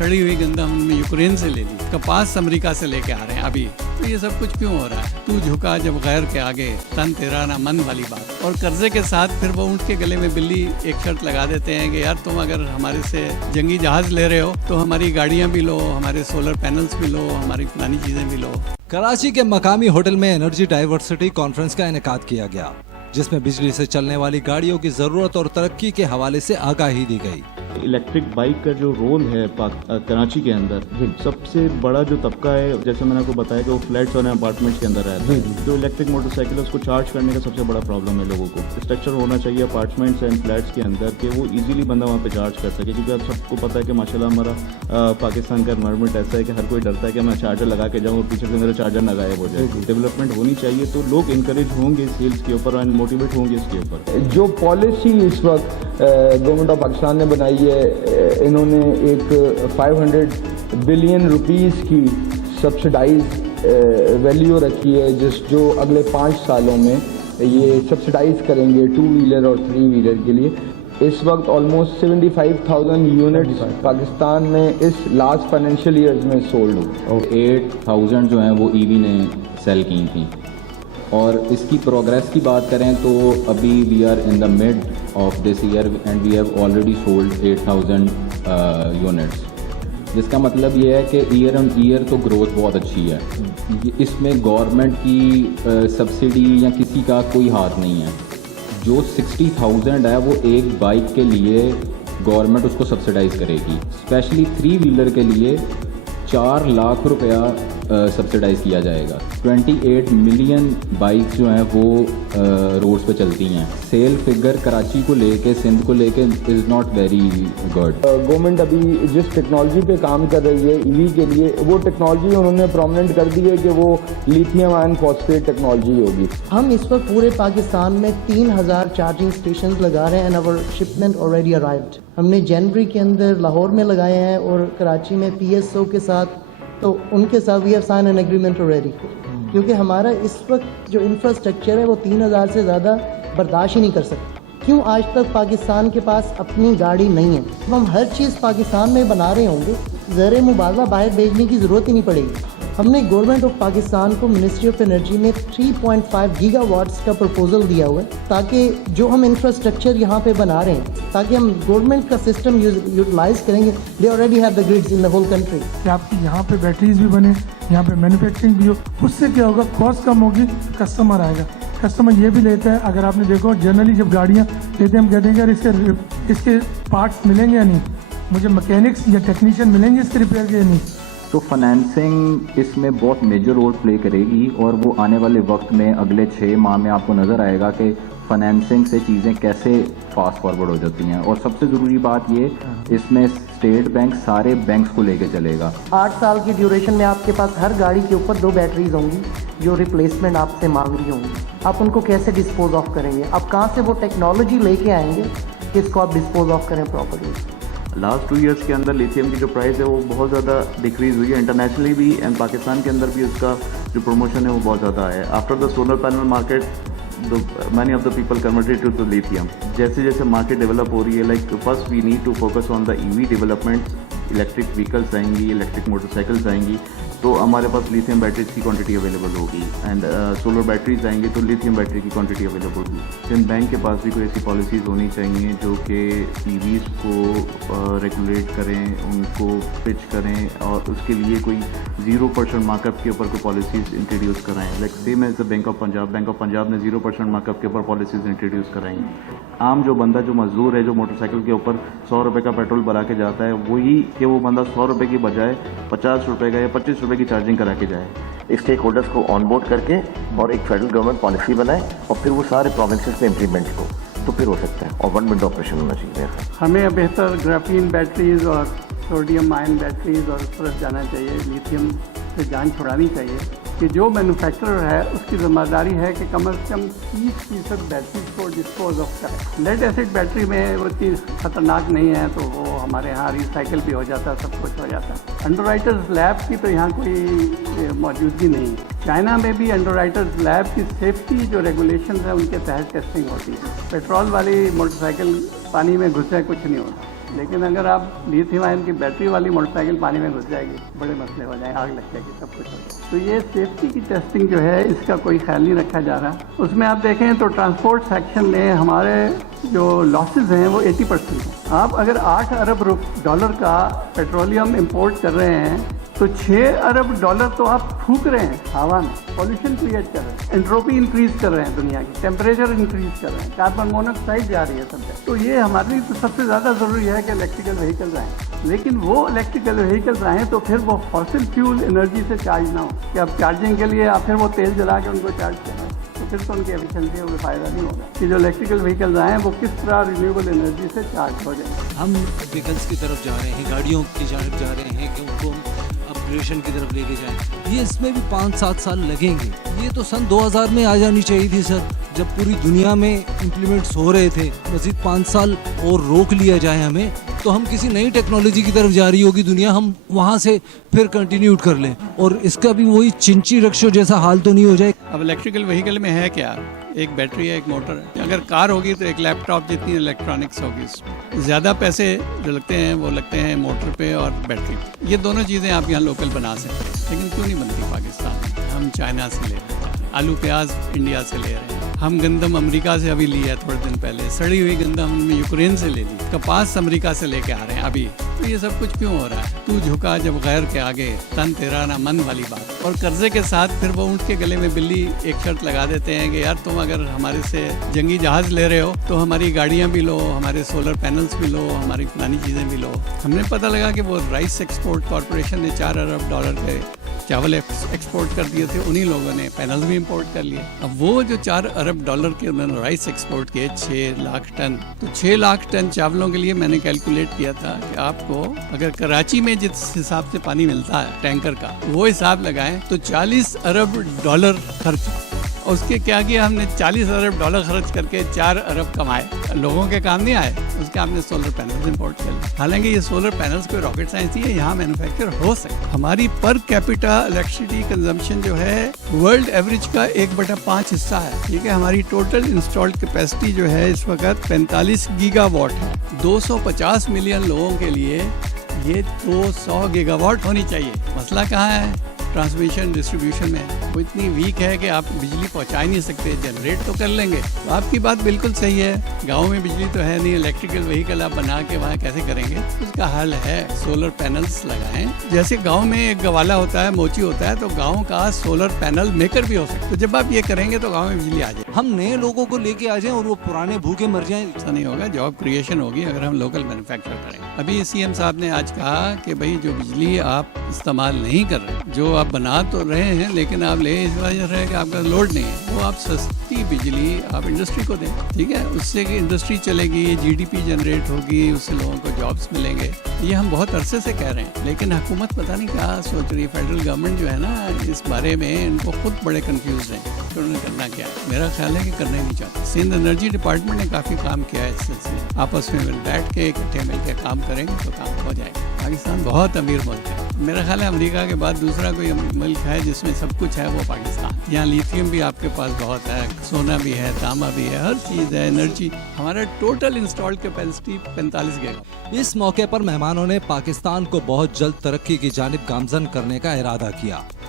सड़ी हुई गंदम हमने यूक्रेन से ले ली, कपास अमेरिका से लेके आ रहे हैं अभी। तो ये सब कुछ क्यों हो रहा है? तू झुका जब गैर के आगे, तन तेरा ना मन वाली बात। और कर्जे के साथ फिर वो ऊँट के गले में बिल्ली एक शर्त लगा देते हैं कि यार तुम अगर हमारे से जंगी जहाज ले रहे हो तो हमारी गाड़ियाँ भी लो, हमारे सोलर पैनल्स भी लो, हमारी पुरानी चीज़ें भी लो। कराची के मकामी होटल में एनर्जी डाइवर्सिटी कॉन्फ्रेंस का इनेकाद किया गया, जिसमें बिजली से चलने वाली गाड़ियों की जरूरत और तरक्की के हवाले से आगाही दी गई। इलेक्ट्रिक बाइक का जो रोल है कराची के अंदर, सबसे बड़ा जो तबका है, जैसे मैंने आपको बताया कि वो फ्लैट्स और अपार्टमेंट्स के अंदर रहता है। जो इलेक्ट्रिक मोटरसाइकिल है उसको चार्ज करने का सबसे बड़ा प्रॉब्लम है लोगों को। स्ट्रक्चर होना चाहिए अपार्टमेंट्स एंड फ्लैट्स के अंदर कि वो इजीली बंदा वहाँ पे चार्ज कर सके, क्योंकि आप सबको पता है कि माशाल्लाह हमारा पाकिस्तान का एनवायरनमेंट ऐसा है कि हर कोई डरता है कि मैं चार्जर लगा के जाऊँ और पीछे से मेरा चार्जर ना गायब हो जाए। डेवलपमेंट होनी चाहिए तो लोग इंकरेज होंगे सेल्स के ऊपर एंड मोटिवेट होंगे इसके ऊपर। जो पॉलिसी इस वक्त गवर्नमेंट ऑफ पाकिस्तान ने बनाई है, इन्होंने एक 500 बिलियन रुपीस की सब्सिडाइज वैल्यू रखी है, जो अगले 5 सालों में ये सब्सिडाइज करेंगे 2 व्हीलर और 3 व्हीलर के लिए। इस वक्त ऑलमोस्ट 75,000 यूनिट्स पाकिस्तान में इस लास्ट फाइनेंशियल ईयर में सोल्ड हो और 8,000 जो हैं वो ईवी ने सेल की थी। और इसकी प्रोग्रेस की बात करें तो अभी we are in the mid of this year and we have already sold 8,000 units, जिसका मतलब ये है कि ईयर ऑन ईयर तो ग्रोथ बहुत अच्छी है। इसमें गवर्नमेंट की सब्सिडी या किसी का कोई हाथ नहीं है। जो 60,000 है वो एक बाइक के लिए गवर्नमेंट उसको सब्सिडाइज करेगी। स्पेशली 3 व्हीलर के लिए 4 लाख रुपया सब्सिडाइज किया जाएगा। 28 मिलियन बाइक जो हैं वो रोड्स पे चलती हैं। सेल फिगर कराची को लेके, सिंध को लेके is not very good. Government अभी जिस टेक्नोलॉजी पे काम कर रही है ईवी के लिए, वो टेक्नोलॉजी उन्होंने प्रोमिनेंट कर दी है कि वो लिथियम आयन फॉस्फेट टेक्नोलॉजी होगी। हम इस वक्त पूरे पाकिस्तान में 3,000 चार्जिंग स्टेशन लगा रहे हैं and our shipment already arrived. हमने जनवरी के अंदर लाहौर में लगाए हैं और कराची में PSO के साथ, तो उनके साथ we have sign an agreement already, क्योंकि हमारा इस वक्त जो इंफ्रास्ट्रक्चर है वो 3,000 से ज़्यादा बर्दाश्त ही नहीं कर सकते। क्यों आज तक पाकिस्तान के पास अपनी गाड़ी नहीं है? तो हम हर चीज़ पाकिस्तान में बना रहे होंगे, ज़र मुबादला बाहर भेजने की ज़रूरत ही नहीं पड़ेगी। हमने गवर्नमेंट ऑफ पाकिस्तान को मिनिस्ट्री ऑफ एनर्जी में 3.5 गीगावाट्स का प्रपोजल दिया हुआ है, ताकि जो हम इंफ्रास्ट्रक्चर यहाँ पे बना रहे हैं, ताकि हम गवर्नमेंट का सिस्टम यूटिलाइज करेंगे। They already have the grids in the whole country. कि आपकी यहाँ पे बैटरीज भी बने, यहाँ पे मैन्युफैक्चरिंग भी हो, उससे क्या होगा, कॉस्ट कम होगी, कस्टमर आएगा। कस्टमर ये भी लेता है, अगर आपने देखो जनरली जब गाड़ियाँ लेते हैं हम कहते हैं यार इसके पार्ट्स मिलेंगे या नहीं, मुझे मैकेनिक्स या टेक्नीशियन मिलेंगे इसके रिपेयर के या नहीं। तो फाइनेंसिंग इसमें बहुत मेजर रोल प्ले करेगी और वो आने वाले वक्त में अगले 6 माह में आपको नज़र आएगा कि फाइनेंसिंग से चीज़ें कैसे फास्ट फॉरवर्ड हो जाती हैं। और सबसे ज़रूरी बात ये, इसमें स्टेट बैंक सारे बैंक्स को लेके चलेगा। 8 साल की ड्यूरेशन में आपके पास हर गाड़ी के ऊपर 2 बैटरीज होंगी जो रिप्लेसमेंट आपसे मांग रही होंगी। आप उनको कैसे डिस्पोज ऑफ करेंगे? आप कहाँ से वो टेक्नोलॉजी लेके आएंगे कि इसको आप डिस्पोज ऑफ करें प्रॉपर्ली? लास्ट 2 इयर्स के अंदर लिथियम की जो प्राइस है वो बहुत ज़्यादा डिक्रीज़ हुई है, इंटरनेशनली भी एंड पाकिस्तान के अंदर भी उसका जो प्रमोशन है वो बहुत ज़्यादा है। After the solar panel market, many of the people converted to lithium. जैसे जैसे मार्केट डेवलप हो रही है, like first we need to focus on the EV development. Electric vehicles आएंगी, इलेक्ट्रिक मोटरसाइकिल्स आएंगी, तो हमारे पास लिथियम बैटरीज की क्वांटिटी अवेलेबल होगी एंड सोलर बैटरीज आएंगी तो लिथियम बैटरी की क्वांटिटी अवेलेबल होगी। सिंध बैंक के पास भी कोई ऐसी पॉलिसीज़ होनी चाहिए जो कि EVs को रेगुलेट करें, उनको पिच करें और उसके लिए कोई 0% मार्कअप के ऊपर कोई पॉलिसीज़ इंट्रोड्यूस कराएं। Like same as the Bank of Punjab ने 0% मार्कअप के ऊपर पॉलिसीज़ इंट्रोड्यूस कराई। आम जो बंदा, जो मजदूर है, जो मोटरसाइकिल के ऊपर 100 रुपये का पेट्रोल भरा के जाता है, वही कि वो बंदा 100 रुपये की बजाय 50 रुपये का या 25 रुपये की चार्जिंग करा के जाए। स्टेक होल्डर्स को ऑन बोर्ड करके और एक फेडरल गवर्नमेंट पॉलिसी बनाए और फिर वो सारे प्रोविंसेस में इम्प्लीमेंट हो तो फिर हो सकता है, और 1 विंडो ऑपरेशन होना चाहिए। हमें बेहतर ग्राफीन बैटरीज और सोडियम आयन बैटरीज और उस तरफ जाना चाहिए। लिथियम से जान छुड़ानी चाहिए कि जो मैन्युफैक्चरर है उसकी जिम्मेदारी है कि कम से कम 30% बैटरी को डिस्पोज ऑफ करें। लेड एसिड बैटरी में वो चीज़ खतरनाक नहीं है, तो वो हमारे यहाँ रिसाइकिल भी हो जाता है, सब कुछ हो जाता है। अंडरराइटर्स लैब की तो यहाँ कोई मौजूदगी नहीं है। चाइना में भी अंडरराइटर्स लैब की सेफ्टी जो रेगुलेशन है उनके तहत टेस्टिंग होती है। पेट्रोल वाली मोटरसाइकिल पानी में घुसे कुछ नहीं होता। लेकिन अगर आप लिथियम आयन की बैटरी वाली मोटरसाइकिल पानी में घुस जाएगी, बड़े मसले हो जाएंगे, आग लग जाएगी, सब कुछ हो जाएगा। तो ये सेफ्टी की टेस्टिंग जो है इसका कोई ख्याल नहीं रखा जा रहा। उसमें आप देखें तो ट्रांसपोर्ट सेक्शन में हमारे जो लॉसेस हैं वो 80% हैं। आप अगर 8 अरब डॉलर का पेट्रोलियम इंपोर्ट कर रहे हैं तो 6 अरब डॉलर तो आप फूक रहे हैं हवा में, पॉल्यूशन क्रिएट कर रहे हैं, एंट्रोपी इंक्रीज कर रहे हैं दुनिया की, टेम्परेचर इंक्रीज कर रहे हैं, कार्बन मोनोऑक्साइड जा रही है सब जगह। तो ये हमारे लिए तो सबसे ज़्यादा ज़रूरी है कि इलेक्ट्रिकल व्हीकल्स आएँ, लेकिन वो इलेक्ट्रिकल व्हीकल्स आएँ तो फिर वो फॉसिल फ्यूल एनर्जी से चार्ज ना हो कि अब चार्जिंग के लिए आप फिर वो तेल जला के उनको चार्ज करें, तो फिर तो उनकी एफिशिएंसी में फ़ायदा नहीं होगा। कि जो इलेक्ट्रिकल व्हीकल्स आएँ वो किस तरह रिन्यूएबल एनर्जी से चार्ज हो जाए। हम व्हीकल्स की तरफ जा रहे हैं, गाड़ियों की जानब जा रहे हैं कि उनको अपग्रेडेशन की तरफ लेके जाएं। ये इसमें भी 5-7 साल लगेंगे। ये तो सन 2000 में आ जानी चाहिए थी सर, जब पूरी दुनिया में इम्प्लीमेंट्स हो रहे थे। मज़ीद 5 साल और रोक लिया जाए हमें, तो हम किसी नई टेक्नोलॉजी की तरफ जा रही होगी दुनिया, हम वहाँ से फिर कंटिन्यू कर लें और इसका भी वही चिंची रक्षो जैसा हाल तो नहीं हो जाए। अब इलेक्ट्रिकल व्हीकल में है क्या, एक बैटरी है, एक मोटर है। अगर कार होगी तो एक लैपटॉप जितनी इलेक्ट्रॉनिक्स होगी इसमें। ज़्यादा पैसे जो लगते हैं वो लगते हैं मोटर पे और बैटरी पे। ये दोनों चीज़ें आप यहाँ लोकल बना सकते हैं, लेकिन क्यों नहीं बनती पाकिस्तान में? हम चाइना से ले रहे हैं, आलू प्याज इंडिया से ले रहे हैं, हम गंदम अमेरिका से अभी ली है थोड़े दिन पहले, सड़ी हुई गंदम हमने यूक्रेन से ले ली, कपास अमेरिका से लेके आ रहे हैं अभी। तो ये सब कुछ क्यों हो रहा है? तू झुका जब गैर के आगे, तन तेरा ना मन वाली बात। और कर्जे के साथ फिर वो ऊँट के गले में बिल्ली एक शर्त लगा देते हैं कि यार तुम अगर हमारे से जंगी जहाज ले रहे हो तो हमारी गाड़ियाँ भी लो, हमारे सोलर पैनल्स भी लो, हमारी पुरानी चीज़ें भी लो। हमने पता लगा कि वो राइस एक्सपोर्ट कॉरपोरेशन ने 4 अरब डॉलर के चावल एक्सपोर्ट कर दिए थे, उन्हीं लोगों ने पैनल्स भी इंपोर्ट कर लिए। अब वो जो 4 अरब डॉलर के उन्होंने राइस एक्सपोर्ट किए 6 लाख टन, तो 6 लाख टन चावलों के लिए मैंने कैलकुलेट किया था कि आपको अगर कराची में जिस हिसाब से पानी मिलता है टैंकर का, वो हिसाब लगाएं तो 40 अरब डॉलर खर्च। उसके क्या किया हमने, 40 अरब डॉलर खर्च करके 4 अरब कमाए, लोगों के काम नहीं आए। उसके हमने सोलर पैनल्स इंपोर्ट कर लिए। हालांकि ये सोलर पैनल्स कोई रॉकेट साइंस नहीं है, यहाँ मैन्युफैक्चर हो सकता। हमारी पर कैपिटा इलेक्ट्रिसिटी कंजम्पशन जो है वर्ल्ड एवरेज का 1/5 हिस्सा है। ठीक है, हमारी टोटल इंस्टॉल्ड कैपेसिटी जो है इस वक्त 45 गीगावाट है। 250 मिलियन लोगों के लिए ये 200 गीगावाट होनी चाहिए। मसला कहाँ है? ट्रांसमिशन डिस्ट्रीब्यूशन में वो इतनी वीक है कि आप बिजली पहुंचा ही नहीं सकते। जनरेट तो कर लेंगे, तो आपकी बात बिल्कुल सही है। गांव में बिजली तो है नहीं, इलेक्ट्रिकल व्हीकल आप बना के वहाँ कैसे करेंगे? उसका हल है सोलर पैनल्स लगाएं। जैसे गांव में एक गवाला होता है, मोची होता है, तो गांव का सोलर पैनल मेकर भी हो सकता है। तो जब आप ये करेंगे तो गाँव में बिजली आ जाए। हम नए लोगों को लेके आ जाएं और वो पुराने भूखे मर जाएं, ऐसा नहीं होगा। जॉब क्रिएशन होगी अगर हम लोकल मैन्युफैक्चर करें। अभी सीएम साहब ने आज कहा कि भाई जो बिजली आप इस्तेमाल नहीं कर रहे, जो आप बना तो रहे हैं लेकिन आप ले इस वजह से कि आपका लोड नहीं है, वो आप सस्ती बिजली आप इंडस्ट्री को दें। ठीक है, उससे कि इंडस्ट्री चलेगी, जीडीपी जनरेट होगी, उससे लोगों को जॉब्स मिलेंगे। ये हम बहुत अरसे से कह रहे हैं, लेकिन हुकूमत पता नहीं क्या सोच रही है। फेडरल गवर्नमेंट जो है ना, इस बारे में इनको खुद बड़े कंफ्यूज हैं कि उन्होंने करना क्या है। मेरा ख्याल है कि करना ही नहीं चाहते। सिंध एनर्जी डिपार्टमेंट ने काफ़ी काम किया है इस सिलसिले। आपस में बैठ के इकट्ठे मिल के काम करेंगे तो काम हो जाएगा। पाकिस्तान बहुत अमीर मुल्क है। मेरा ख्याल है अमेरिका के बाद दूसरा कोई मुल्क है जिसमें सब कुछ है, वो पाकिस्तान। यहाँ लिथियम भी आपके पास बहुत है, सोना भी है, तांबा भी है, हर चीज़ है, एनर्जी। हमारा टोटल इंस्टॉल्ड कैपेसिटी 45 गीगावाट। इस मौके पर मेहमानों ने पाकिस्तान को बहुत जल्द तरक्की की जानिब गामजन करने का इरादा किया।